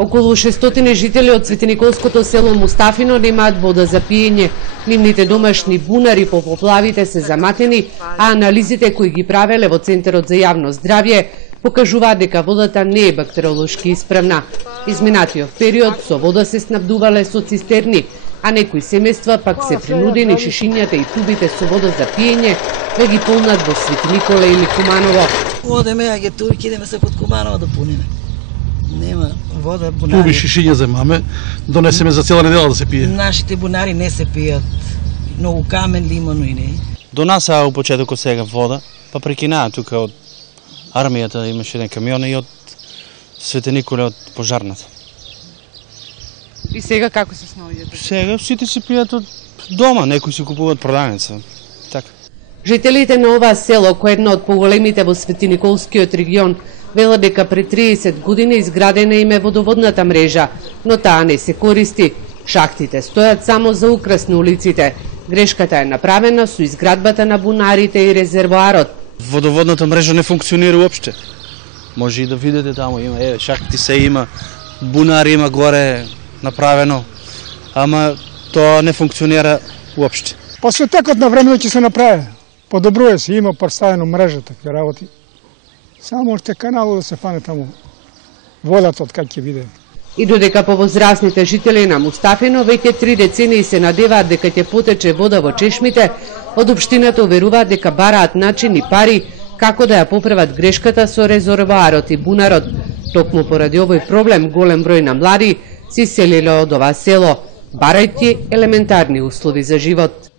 Околу 600 жители од Цветениколското село Мустафино немаат вода за пиење. Нивните домашни бунари по поплавите се заматени, а анализите кои ги правеле во Центарот за јавно здравје покажуваат дека водата не е бактериолошки исправна. Изминатиот период со вода се снабдувале со цистерни, а некои семејства пак се принудени шишињата и тубите со вода за пиење да ги полнат во Свети Николе или Куманово. Одеме, а ги турки, идеме се код Куманово да пуниме. Нема вода, бунари. Туби шишиња земаме, донесеме за цела недела да се пие. Нашите бунари не се пијат. Многу камен, лимоно и не. Донаса у почетокот сега вода, па прекинаа тука од армијата, имаше еден камион и од Свети Николе од пожарната. И сега како се снаоѓате? Сега сите се пијат од дома, некои си купуваат продавница. Така. Жителите на ова село, кој е едно од поголемите во Светиниколскиот регион, велат дека пред 30 години изградена им е водоводната мрежа, но таа не се користи. Шахтите стојат само за украс на улиците. Грешката е направена со изградбата на бунарите и резервоарот. Водоводната мрежа не функционира уопште. Може и да видите таму, има шахти се има, бунари има горе направено, ама тоа не функционира уопште. Па со текот на времето ќе се направи. Подобрува се, има поставено мрежа такви работи. Само още канало да се фане таму водата од кај ќе биде. И додека повозрасните жители на Мустафино веќе 3 децении се надеваат дека ќе потече вода во чешмите, од општината уверуваат дека бараат начин и пари како да ја поправат грешката со резервоарот и бунарот. Токму поради овој проблем голем број на млади се иселиле од ова село, барајќи елементарни услови за живот.